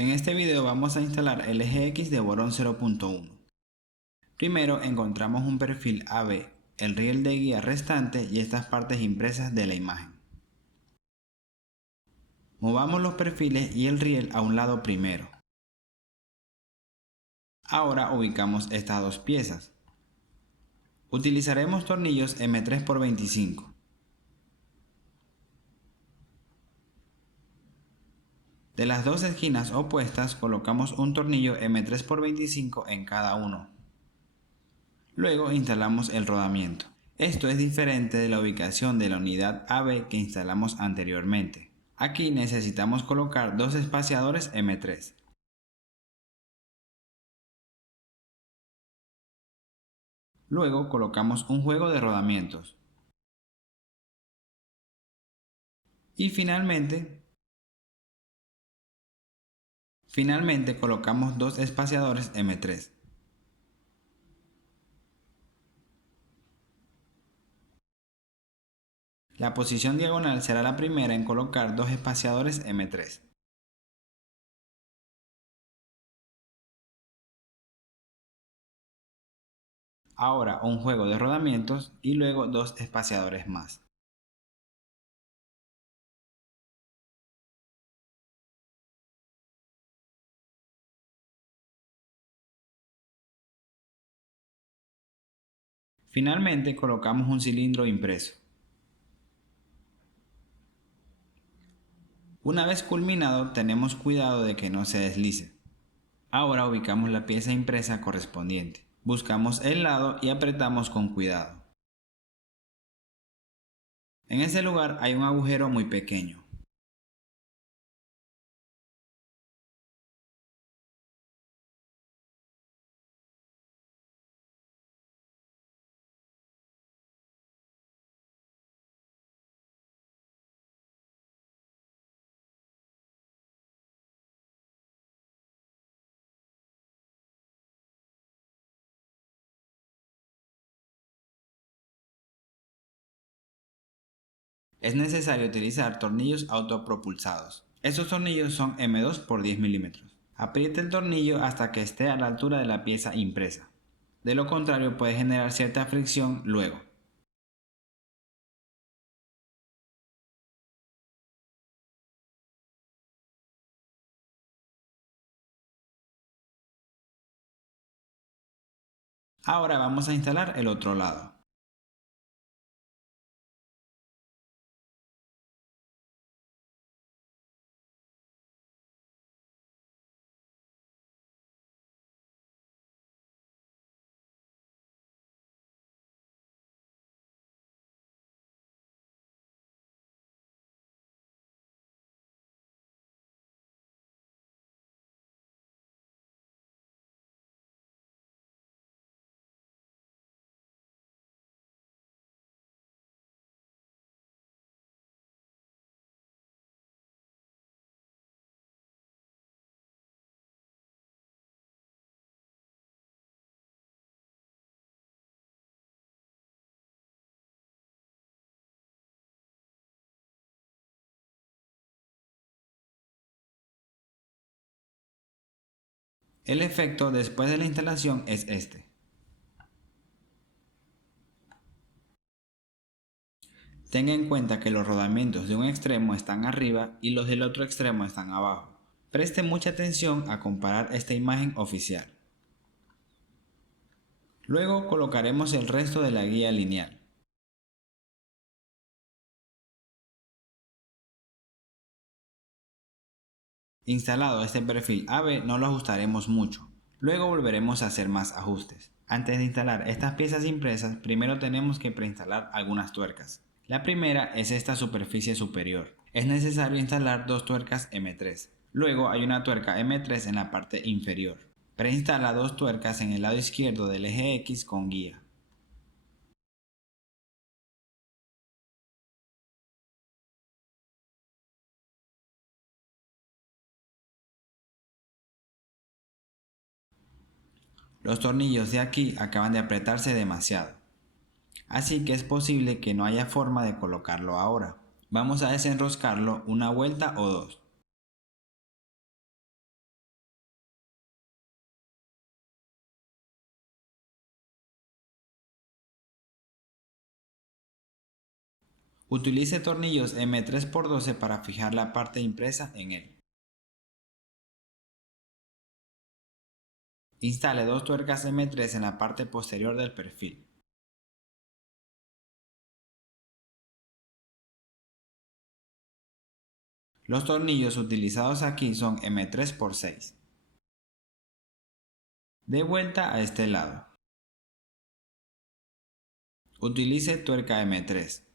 En este video vamos a instalar el eje X de Boron 0.1. Primero encontramos un perfil AB, el riel de guía restante y estas partes impresas de la imagen. Movamos los perfiles y el riel a un lado primero. Ahora ubicamos estas dos piezas. Utilizaremos tornillos M3x25. De las dos esquinas opuestas colocamos un tornillo M3x25 en cada uno. Luego instalamos el rodamiento. Esto es diferente de la ubicación de la unidad AB que instalamos anteriormente. Aquí necesitamos colocar dos espaciadores M3. Luego colocamos un juego de rodamientos. Y finalmente colocamos dos espaciadores M3. La posición diagonal será la primera en colocar dos espaciadores M3. Ahora un juego de rodamientos y luego dos espaciadores más. Finalmente colocamos un cilindro impreso. Una vez culminado tenemos cuidado de que no se deslice. Ahora ubicamos la pieza impresa correspondiente. Buscamos el lado y apretamos con cuidado. En ese lugar hay un agujero muy pequeño. Es necesario utilizar tornillos autopropulsados. Estos tornillos son M2 por 10 milímetros. Apriete el tornillo hasta que esté a la altura de la pieza impresa. De lo contrario puede generar cierta fricción luego. Ahora vamos a instalar el otro lado. El efecto después de la instalación es este. Tenga en cuenta que los rodamientos de un extremo están arriba y los del otro extremo están abajo. Preste mucha atención a comparar esta imagen oficial. Luego colocaremos el resto de la guía lineal. Instalado este perfil AB no lo ajustaremos mucho. Luego volveremos a hacer más ajustes. Antes de instalar estas piezas impresas, primero tenemos que preinstalar algunas tuercas. La primera es esta superficie superior. Es necesario instalar dos tuercas M3. Luego hay una tuerca M3 en la parte inferior. Preinstala dos tuercas en el lado izquierdo del eje X con guía. Los tornillos de aquí acaban de apretarse demasiado, así que es posible que no haya forma de colocarlo ahora. Vamos a desenroscarlo una vuelta o dos. Utilice tornillos M3x12 para fijar la parte impresa en él. Instale dos tuercas M3 en la parte posterior del perfil. Los tornillos utilizados aquí son M3x6. De vuelta a este lado. Utilice tuerca M3.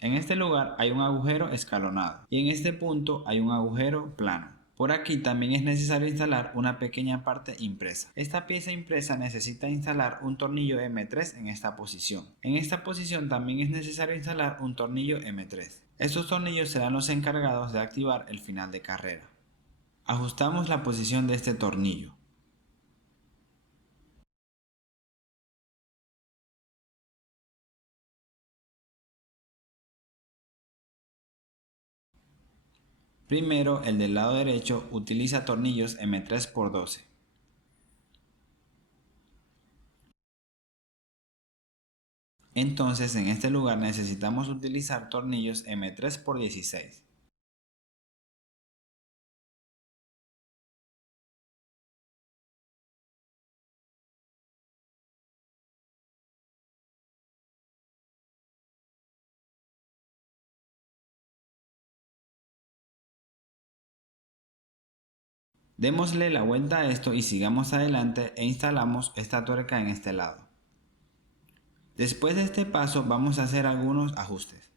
En este lugar hay un agujero escalonado y en este punto hay un agujero plano. Por aquí también es necesario instalar una pequeña parte impresa. Esta pieza impresa necesita instalar un tornillo M3 en esta posición. En esta posición también es necesario instalar un tornillo M3. Estos tornillos serán los encargados de activar el final de carrera. Ajustamos la posición de este tornillo. Primero, el del lado derecho utiliza tornillos M3x12. Entonces en este lugar necesitamos utilizar tornillos M3x16. Démosle la vuelta a esto y sigamos adelante e instalamos esta tuerca en este lado. Después de este paso vamos a hacer algunos ajustes.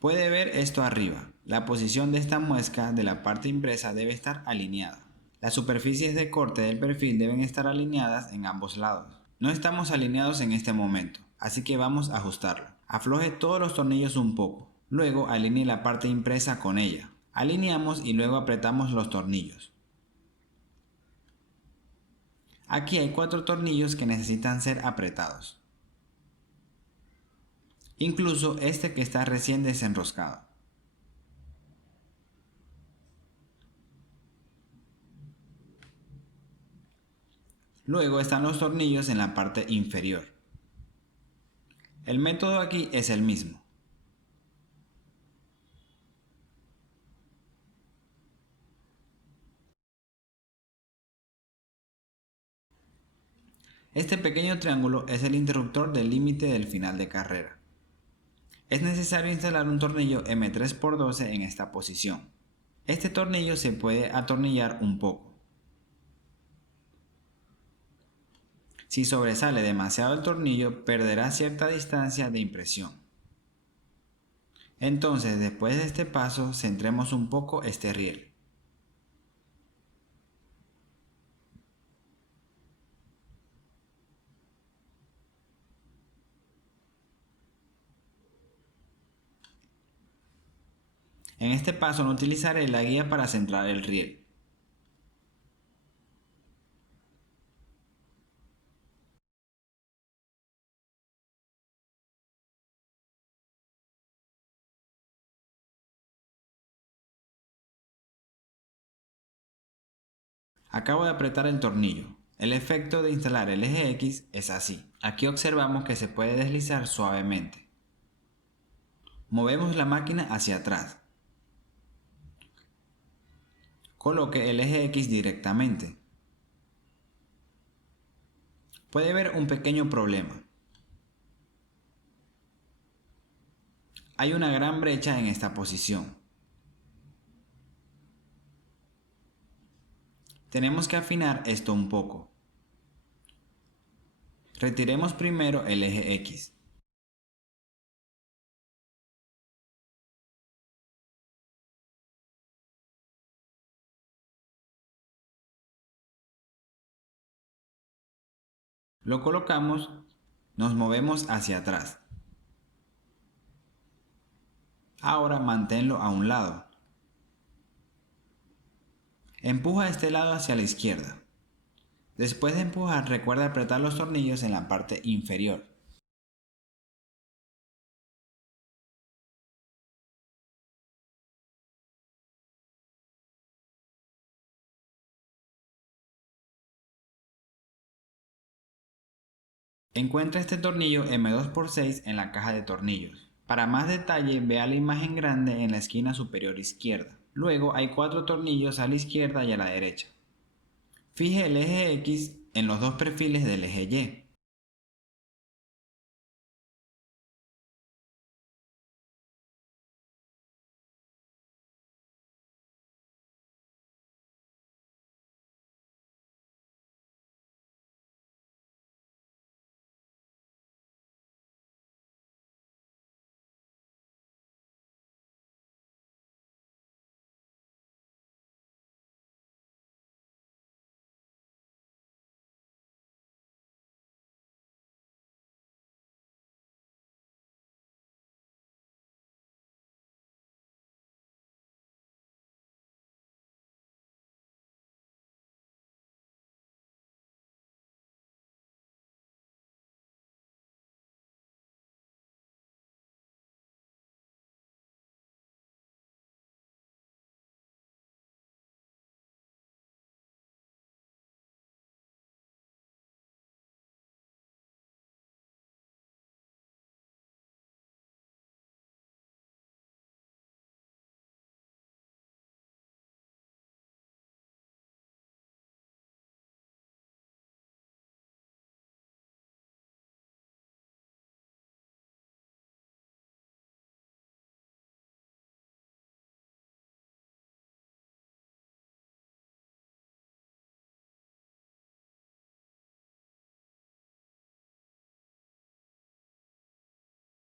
Puede ver esto arriba. La posición de esta muesca de la parte impresa debe estar alineada. Las superficies de corte del perfil deben estar alineadas en ambos lados. No estamos alineados en este momento, así que vamos a ajustarlo. Afloje todos los tornillos un poco. Luego alinee la parte impresa con ella. Alineamos y luego apretamos los tornillos. Aquí hay 4 tornillos que necesitan ser apretados. Incluso este que está recién desenroscado. Luego están los tornillos en la parte inferior. El método aquí es el mismo. Este pequeño triángulo es el interruptor del límite del final de carrera. Es necesario instalar un tornillo M3x12 en esta posición. Este tornillo se puede atornillar un poco. Si sobresale demasiado el tornillo, perderá cierta distancia de impresión. Entonces, después de este paso, centremos un poco este riel. En este paso no utilizaré la guía para centrar el riel. Acabo de apretar el tornillo. El efecto de instalar el eje X es así. Aquí observamos que se puede deslizar suavemente. Movemos la máquina hacia atrás. Coloque el eje X directamente. Puede ver un pequeño problema. Hay una gran brecha en esta posición. Tenemos que afinar esto un poco. Retiremos primero el eje X. Lo colocamos, nos movemos hacia atrás. Ahora manténlo a un lado. Empuja este lado hacia la izquierda. Después de empujar, recuerda apretar los tornillos en la parte inferior. Encuentra este tornillo M2x6 en la caja de tornillos. Para más detalle, vea la imagen grande en la esquina superior izquierda. Luego hay 4 tornillos a la izquierda y a la derecha. Fije el eje X en los dos perfiles del eje Y.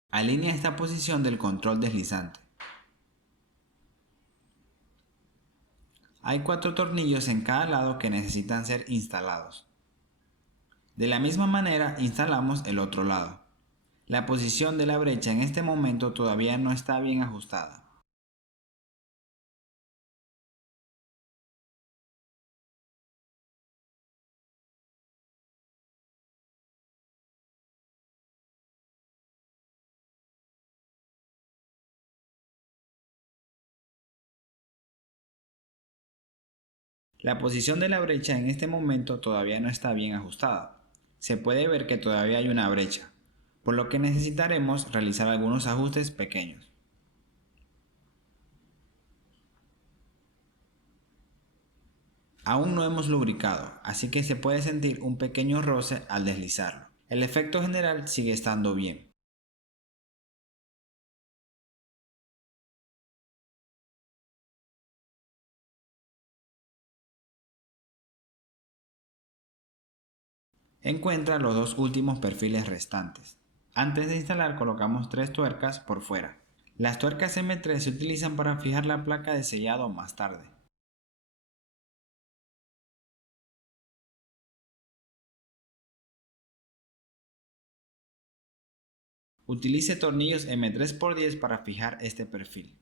Alinea esta posición del control deslizante. Hay 4 tornillos en cada lado que necesitan ser instalados. De la misma manera instalamos el otro lado. La posición de la brecha en este momento todavía no está bien ajustada. La posición de la brecha en este momento todavía no está bien ajustada. Se puede ver que todavía hay una brecha, por lo que necesitaremos realizar algunos ajustes pequeños. Aún no hemos lubricado, así que se puede sentir un pequeño roce al deslizarlo. El efecto general sigue estando bien. Encuentra los dos últimos perfiles restantes. Antes de instalar colocamos 3 tuercas por fuera. Las tuercas M3 se utilizan para fijar la placa de sellado más tarde. Utilice tornillos M3x10 para fijar este perfil.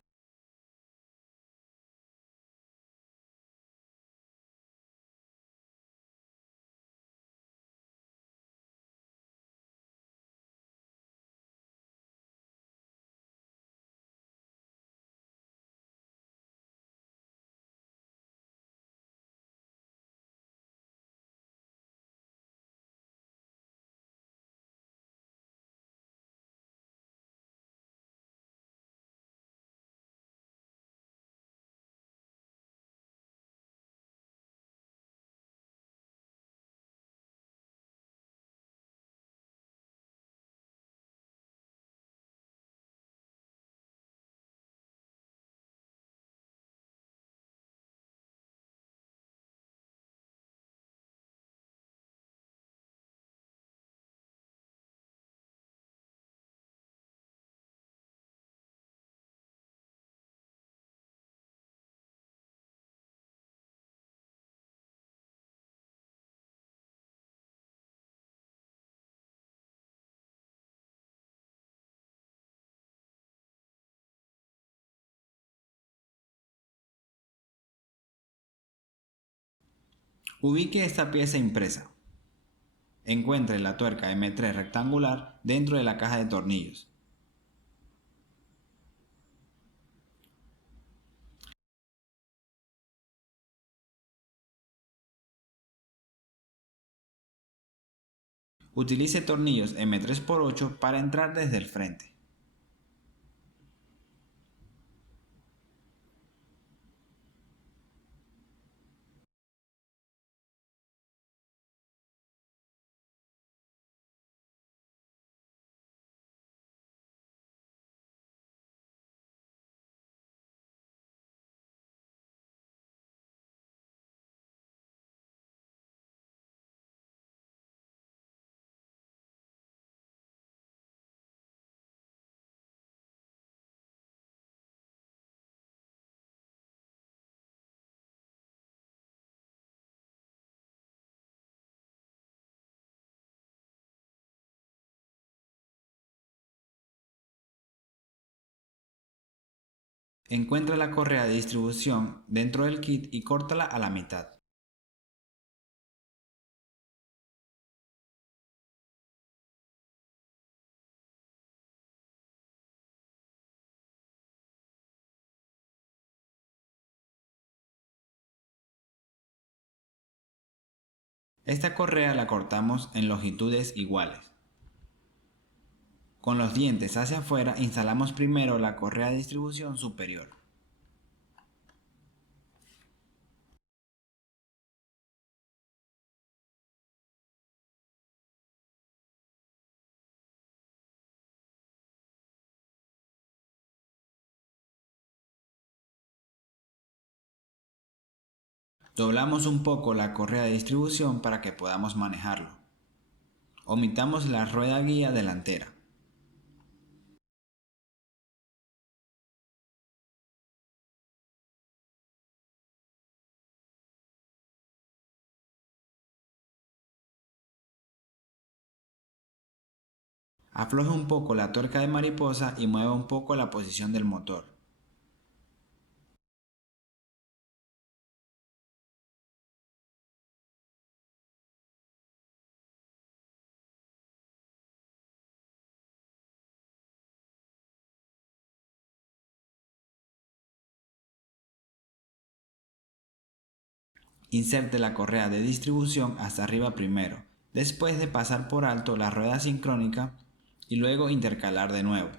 Ubique esta pieza impresa. Encuentre la tuerca M3 rectangular dentro de la caja de tornillos. Utilice tornillos M3x8 para entrar desde el frente. Encuentra la correa de distribución dentro del kit y córtala a la mitad. Esta correa la cortamos en longitudes iguales. Con los dientes hacia afuera instalamos primero la correa de distribución superior. Doblamos un poco la correa de distribución para que podamos manejarlo. Omitamos la rueda guía delantera. Afloje un poco la tuerca de mariposa y mueva un poco la posición del motor. Inserte la correa de distribución hasta arriba primero, después de pasar por alto la rueda sincrónica y luego intercalar de nuevo.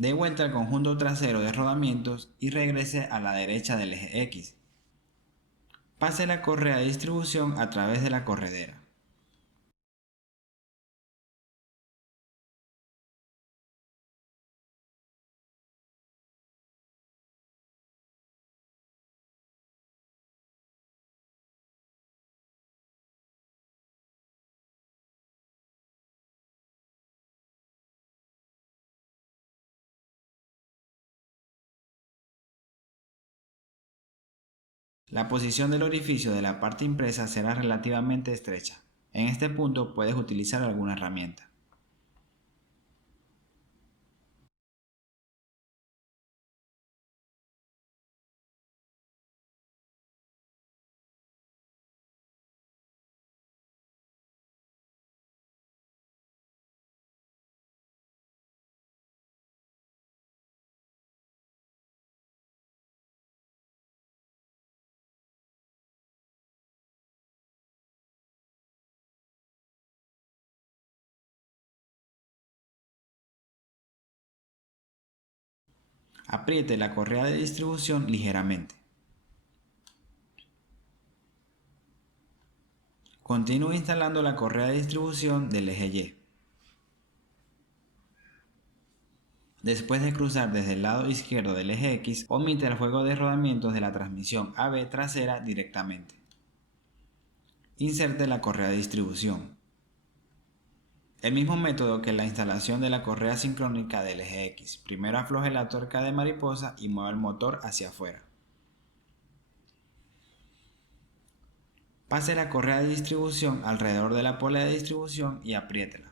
Dé vuelta al conjunto trasero de rodamientos y regrese a la derecha del eje X. Pase la correa de distribución a través de la corredera. La posición del orificio de la parte impresa será relativamente estrecha. En este punto puedes utilizar alguna herramienta. Apriete la correa de distribución ligeramente. Continúe instalando la correa de distribución del eje Y. Después de cruzar desde el lado izquierdo del eje X, omite el juego de rodamientos de la transmisión AB trasera directamente. Inserte la correa de distribución. El mismo método que la instalación de la correa sincrónica del eje X. Primero afloje la tuerca de mariposa y mueva el motor hacia afuera. Pase la correa de distribución alrededor de la polea de distribución y apriétela.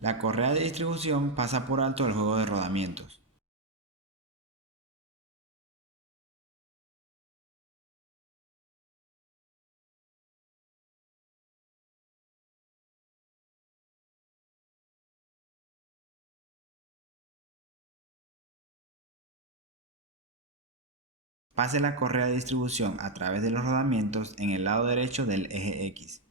La correa de distribución pasa por alto el juego de rodamientos. Pase la correa de distribución a través de los rodamientos en el lado derecho del eje X.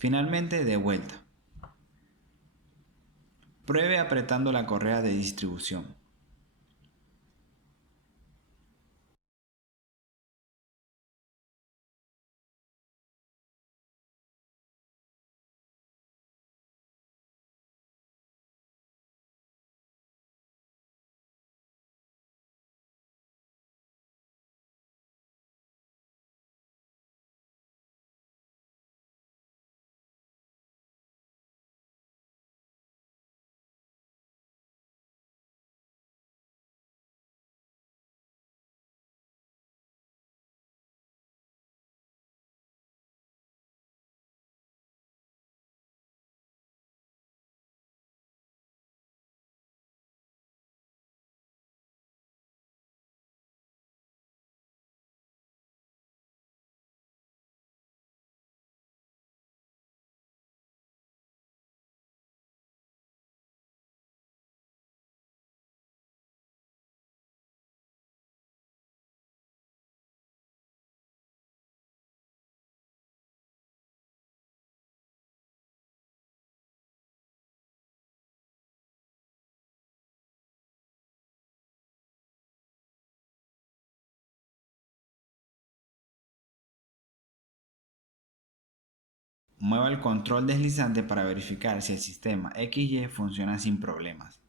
Finalmente, de vuelta. Pruebe apretando la correa de distribución. Mueva el control deslizante para verificar si el sistema XY funciona sin problemas.